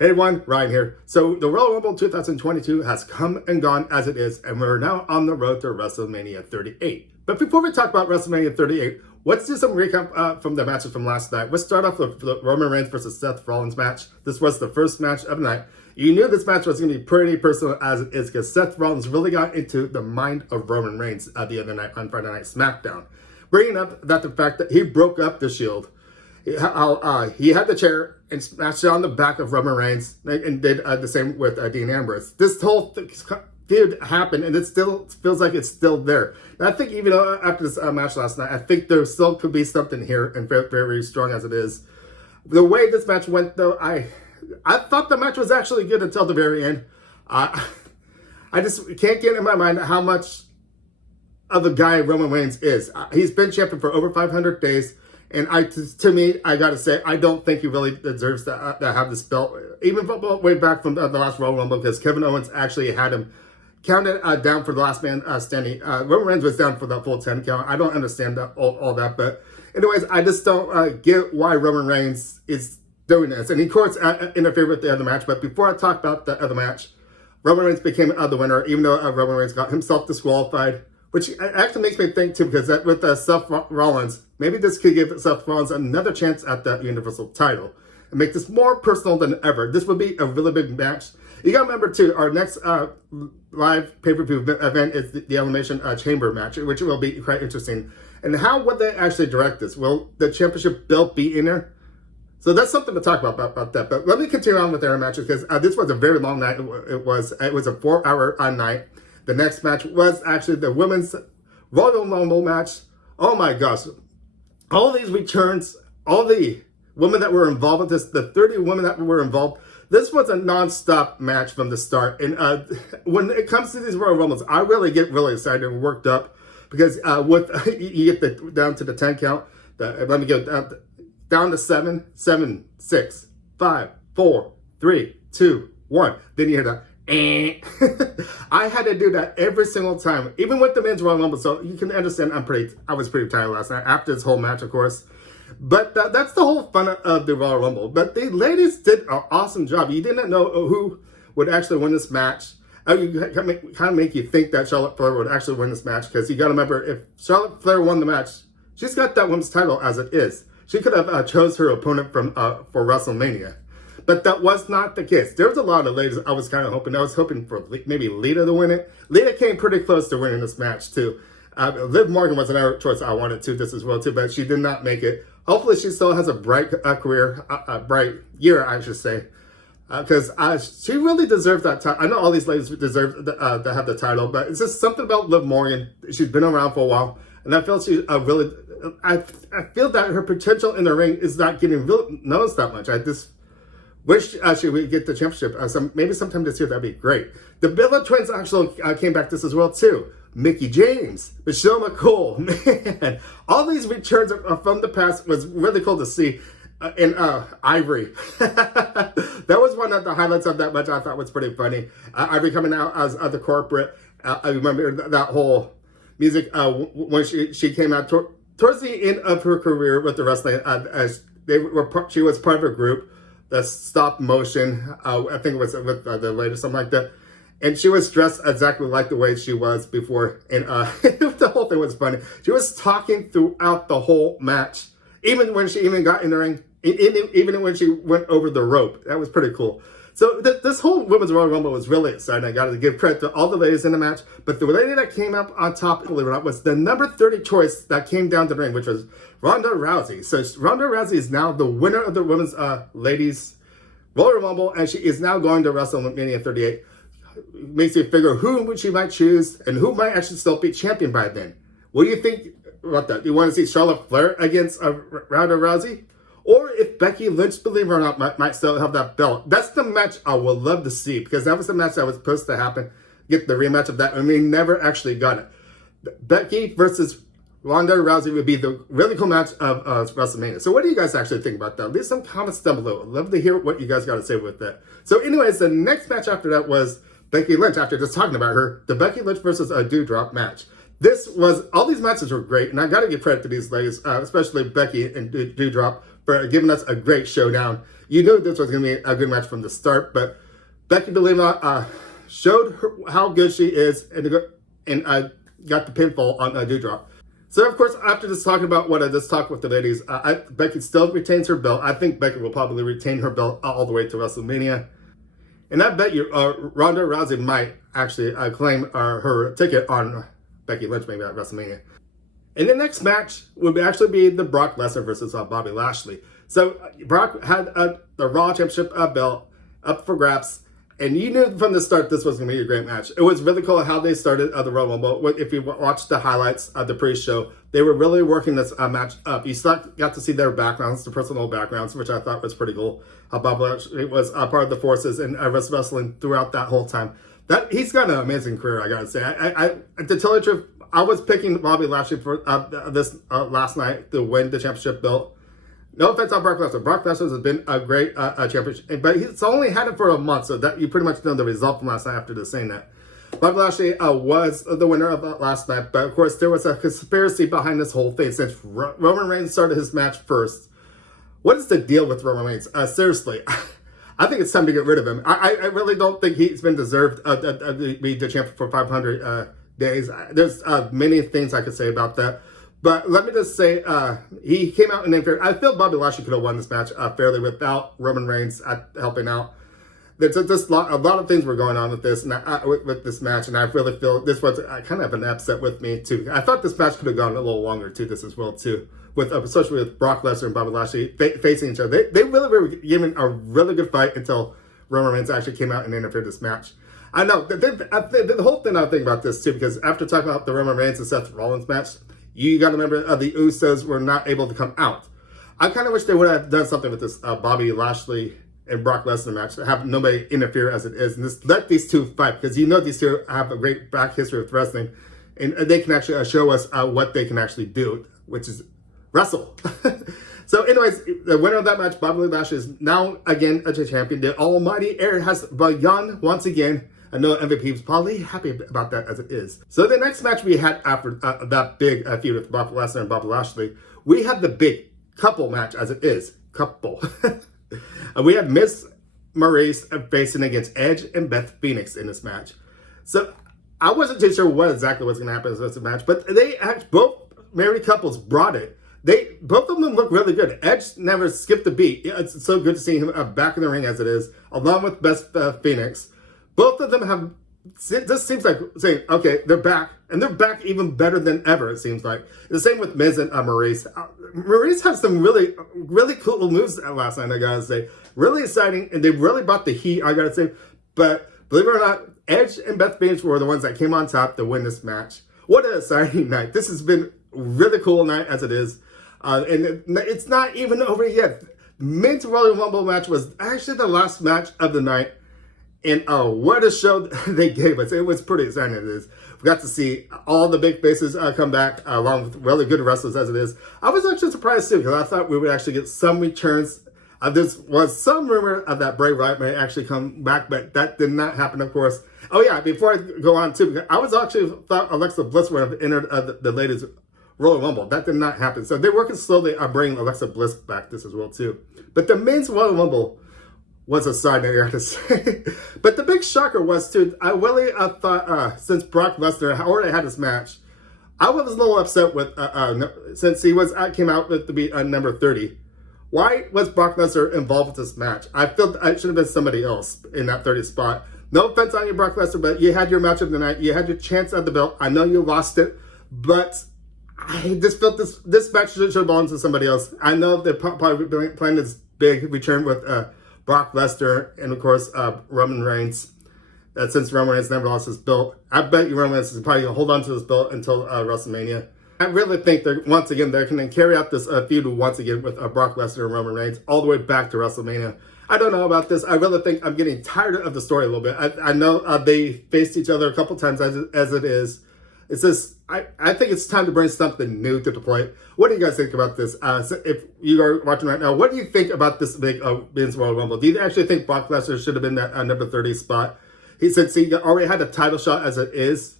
Hey everyone, Ryan here. So the Royal Rumble 2022 has come and gone as it is, and we're now on the road to WrestleMania 38. But before we talk about WrestleMania 38, let's do some recap from the matches from last night. Let's start off with the Roman Reigns versus Seth Rollins match. This was the first match of the night. You knew this match was going to be pretty personal as it is because Seth Rollins really got into the mind of Roman Reigns the other night on Friday Night SmackDown, bringing up that the fact that he broke up the Shield. How he had the chair and smashed it on the back of Roman Reigns and did the same with Dean Ambrose. This whole feud happened and it still feels like it's still there. And I think even after this match last night, I think there still could be something here and very, very strong as it is. The way this match went though, I thought the match was actually good until the very end. I just can't get in my mind how much of a guy Roman Reigns is. He's been champion for over 500 days. And to me, I gotta say, I don't think he really deserves to have this belt, even way back from the last Royal Rumble, because Kevin Owens actually had him counted down for the last man standing. Roman Reigns was down for the full 10 count. I don't understand all that, but anyways, I just don't get why Roman Reigns is doing this. And he, of course, interfered with the other match. But before I talk about the other match, Roman Reigns became the winner, even though Roman Reigns got himself disqualified. Which actually makes me think, too, because with Seth Rollins, maybe this could give Seth Rollins another chance at that Universal title and make this more personal than ever. This would be a really big match. You got to remember, too, our next live pay-per-view event is the Elimination Chamber match, which will be quite interesting. And how would they actually direct this? Will the championship belt be in there? So that's something to talk about that. But let me continue on with their matches because this was a very long night. It was a 4-hour night. The next match was actually the women's Royal Rumble match. Oh my gosh. All these returns, all the women that were involved with this, the 30 women that were involved, this was a non-stop match from the start. And when it comes to these Royal Rumbles, I really get really excited and worked up because with you get down to the 10 count. Let me go down to 7, 6, 5, 4, 3, 2, 1. Then you hear that. I had to do that every single time, even with the men's Royal Rumble. So you can understand I was pretty tired last night after this whole match, of course. But that's the whole fun of the Royal Rumble. But the ladies did an awesome job. You didn't know who would actually win this match. You kind of make you think that Charlotte Flair would actually win this match because you got to remember, if Charlotte Flair won the match, she's got that women's title as it is. She could have chose her opponent for WrestleMania. But that was not the case. There was a lot of ladies I was kind of hoping. I was hoping for maybe Lita to win it. Lita came pretty close to winning this match, too. Liv Morgan was another choice I wanted to this as well, too, but she did not make it. Hopefully, she still has a bright career, a bright year, I should say, because she really deserves that title. I know all these ladies deserve to have the title, but it's just something about Liv Morgan. She's been around for a while, and I feel she really, I feel that her potential in the ring is not getting noticed that much. I just wish she would get the championship. Maybe sometime this year, that'd be great. The Bella Twins actually came back this as well, too. Mickey James, Michelle McCool, man. All these returns from the past was really cool to see. And Ivory. That was one of the highlights of that match I thought was pretty funny. Ivory coming out as the corporate. I remember that whole music when she came out towards the end of her career with the wrestling. She was part of a group. The stop motion, I think it was with the lady or something like that. And she was dressed exactly like the way she was before. And the whole thing was funny. She was talking throughout the whole match. Even when she even got in the ring. Even when she went over the rope. That was pretty cool. So this whole Women's Royal Rumble was really exciting. I got to give credit to all the ladies in the match. But the lady that came up on top, believe it or not, was the number 30 choice that came down to the ring, which was Ronda Rousey. So Ronda Rousey is now the winner of the Women's Ladies Royal Rumble, and she is now going to WrestleMania 38. Makes you figure who she might choose and who might actually still be champion by then. What do you think about that? Do you want to see Charlotte Flair against Ronda Rousey? Or if Becky Lynch, believe it or not, might still have that belt. That's the match I would love to see because that was the match that was supposed to happen. Get the rematch of that, and we never actually got it. Becky versus Ronda Rousey would be the really cool match of WrestleMania. So what do you guys actually think about that? Leave some comments down below. I'd love to hear what you guys got to say with that. So anyways, the next match after that was Becky Lynch. After just talking about her, the Becky Lynch versus a Doudrop match. All these matches were great, and I got to give credit to these ladies, especially Becky and Dewdrop, for giving us a great showdown. You knew this was going to be a good match from the start, but Becky, believe it or not, showed how good she is and got the pinfall on Dewdrop. So, of course, after just talking about what I just talked with the ladies, Becky still retains her belt. I think Becky will probably retain her belt all the way to WrestleMania. And I bet you Ronda Rousey might actually claim her ticket on Becky Lynch maybe at WrestleMania. And the next match would actually be the Brock Lesnar versus Bobby Lashley. So Brock had the Raw Championship belt up for grabs. And you knew from the start this was going to be a great match. It was really cool how they started the Royal Rumble. If you watched the highlights of the pre-show, they were really working this match up. You got to see their backgrounds, their personal backgrounds, which I thought was pretty cool. Bobby Lashley was part of the forces and was wrestling throughout that whole time. He's got an amazing career, I gotta say. To tell you the truth, I was picking Bobby Lashley for this last night to win the championship belt. No offense on Brock Lesnar. Brock Lesnar has been a great champion, but he's only had it for a month, so that you pretty much know the result from last night after just saying that. Bobby Lashley was the winner of last night, but of course there was a conspiracy behind this whole thing since Roman Reigns started his match first. What is the deal with Roman Reigns? Seriously, I think it's time to get rid of him. I really don't think he's been deserved to be the champion for 500 days. There's many things I could say about that. But let me just say, he came out and interfered. I feel Bobby Lashley could have won this match fairly without Roman Reigns helping out. There's just a lot of things were going on with this with this match, and I really feel this was kind of an upset with me too. I thought this match could have gone a little longer too. This as well too, especially with Brock Lesnar and Bobby Lashley facing each other. They really were giving a really good fight until Roman Reigns actually came out and interfered this match. I know the whole thing I think about this too, because after talking about the Roman Reigns and Seth Rollins match, you got to remember the Usos were not able to come out. I kind of wish they would have done something with this Bobby Lashley and Brock Lesnar match to have nobody interfere as it is, and just let these two fight, because you know these two have a great back history with wrestling, and they can actually show us what they can actually do, which is wrestle. So anyways, the winner of that match, Bobby Lashley, is now again a champion. The almighty heir has begun once again. I know MVP was probably happy about that as it is. So the next match we had after that big feud with Brock Lesnar and Bobby Lashley, we had the big couple match as it is. Couple. We had Miss Maurice facing against Edge and Beth Phoenix in this match. So I wasn't too sure what exactly was going to happen in this match, but both married couples brought it. Both of them look really good. Edge never skipped a beat. It's so good to see him back in the ring as it is, along with Beth Phoenix. Both of them have, this seems like saying, okay, they're back, and they're back even better than ever, it seems like. The same with Miz and Maurice. Maurice had some really, really cool moves last night, I gotta say. Really exciting, and they really brought the heat, I gotta say. But believe it or not, Edge and Beth Phoenix were the ones that came on top to win this match. What an exciting night. This has been a really cool night as it is. And it's not even over yet. Men's Royal Rumble match was actually the last match of the night. And what a show they gave us. It was pretty exciting, it is. We got to see all the big faces come back, along with really good wrestlers as it is. I was actually surprised too, because I thought we would actually get some returns. There was some rumor of that Bray Wyatt may actually come back, but that did not happen, of course. Oh yeah, before I go on too, because I was actually thought Alexa Bliss would have entered the ladies' Royal Rumble. That did not happen. So they're working slowly on bringing Alexa Bliss back this as well too. But the men's Royal Rumble was a side note, I have to say. But the big shocker was too, I really thought since Brock Lesnar already had his match, I was a little upset with since he came out to be number 30. Why was Brock Lesnar involved with this match? I felt it should have been somebody else in that 30th spot. No offense on you, Brock Lesnar, but you had your match of the night. You had your chance at the belt. I know you lost it, but I just felt this match should have belonged to somebody else. I know they're probably playing this big return with Brock Lesnar and, of course, Roman Reigns. Since Roman Reigns never lost his belt, I bet you Roman Reigns is probably going to hold on to this belt until WrestleMania. I really think they're going to carry out this feud once again with Brock Lesnar and Roman Reigns all the way back to WrestleMania. I don't know about this. I really think I'm getting tired of the story a little bit. I know they faced each other a couple times as it is. It's just, I think it's time to bring something new to the plate. What do you guys think about this? So if you are watching right now, what do you think about this big Men's Royal Rumble? Do you actually think Brock Lesnar should have been that number 30 spot? Since he already had a title shot as it is,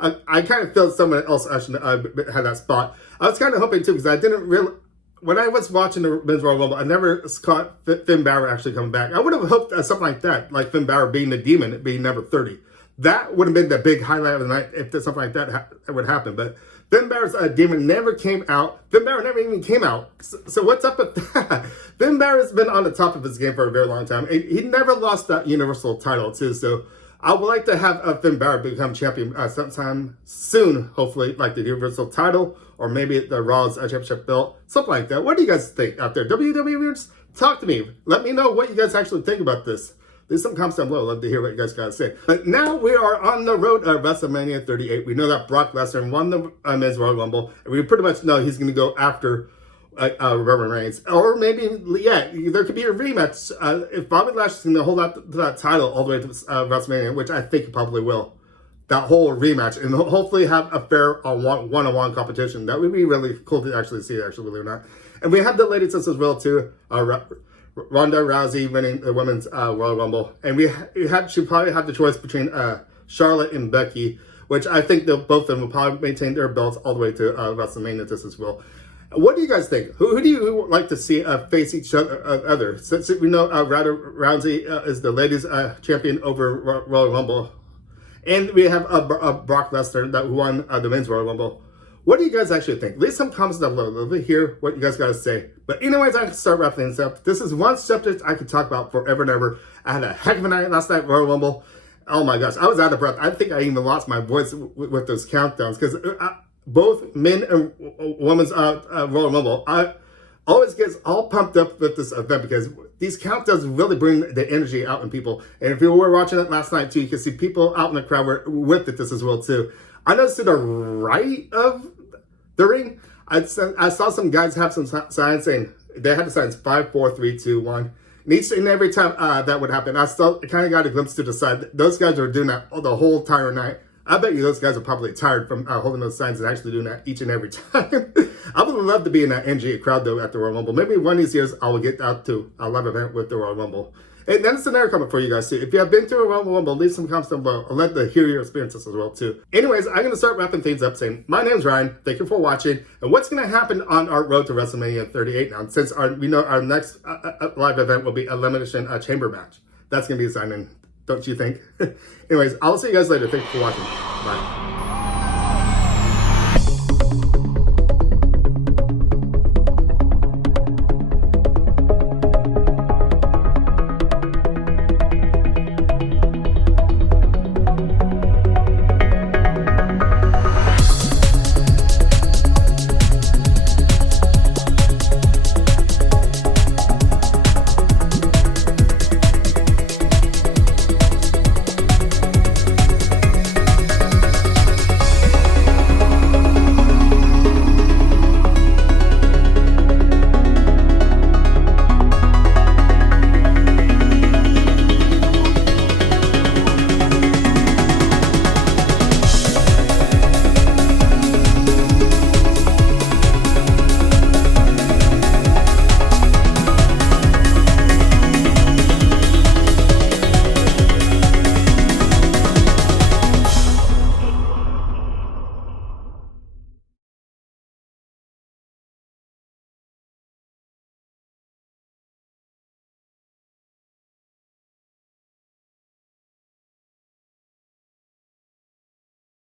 I kind of feel someone else actually had that spot. I was kind of hoping too, because I didn't really, when I was watching the Men's Royal Rumble, I never caught Finn Balor actually coming back. I would have hoped something like that, like Finn Balor being the Demon, being number 30. That would have been the big highlight of the night if something like that would happen. But Finn Balor's Demon never came out. Finn Balor never even came out. So what's up with that? Finn Balor's been on the top of his game for a very long time. He never lost that Universal title too. So I would like to have Finn Balor become champion sometime soon, hopefully, like the Universal title or maybe the Raw's Championship belt, something like that. What do you guys think out there? WWE viewers, talk to me. Let me know what you guys actually think about this. Leave some comments down below. I'd love to hear what you guys got to say. But now we are on the road to WrestleMania 38. We know that Brock Lesnar won the Men's Royal Rumble, and we pretty much know he's going to go after Roman Reigns. Or maybe, yeah, there could be a rematch. If Bobby Lashley's going to hold out to that title all the way to WrestleMania, which I think he probably will, that whole rematch, and hopefully have a fair one-on-one competition. That would be really cool to actually see, believe it or not. And we have the ladies as well, too. Ronda Rousey winning the Women's Royal Rumble. And she probably have the choice between Charlotte and Becky, which I think both of them will probably maintain their belts all the way to WrestleMania just as well. What do you guys think? Who do you like to see face each other? Since we know Ronda Rousey is the ladies champion over Royal Rumble. And we have Brock Lesnar that won the Men's Royal Rumble. What do you guys actually think? Leave some comments down below. Let me hear what you guys got to say. But anyways, I can start wrapping things up. This is one subject I could talk about forever and ever. I had a heck of a night last night, Royal Rumble. Oh my gosh, I was out of breath. I think I even lost my voice with those countdowns because both men and women's Royal Rumble, I always gets all pumped up with this event because these countdowns really bring the energy out in people. And if you were watching it last night too, you can see people out in the crowd were with it this as well too. I noticed to the right of the ring, I saw some guys have some signs saying they had the signs 5, 4, 3, 2, 1. And each and every time that would happen, I still kind of got a glimpse to the side. Those guys were doing that the whole entire night. I bet you those guys are probably tired from holding those signs and actually doing that each and every time. I would love to be in that NG crowd though at the Royal Rumble. Maybe one of these years I will get out to a live event with the Royal Rumble. And then it's another comment for you guys too. If you have been to a Royal Rumble, leave some comments down below. I'd love to hear your experiences as well too. Anyways, I'm going to start wrapping things up saying, my name's Ryan. Thank you for watching. And what's going to happen on our road to WrestleMania 38 now? Since we know our next live event will be Elimination Chamber match. That's going to be exciting, don't you think? Anyways, I'll see you guys later. Thank you for watching. Bye.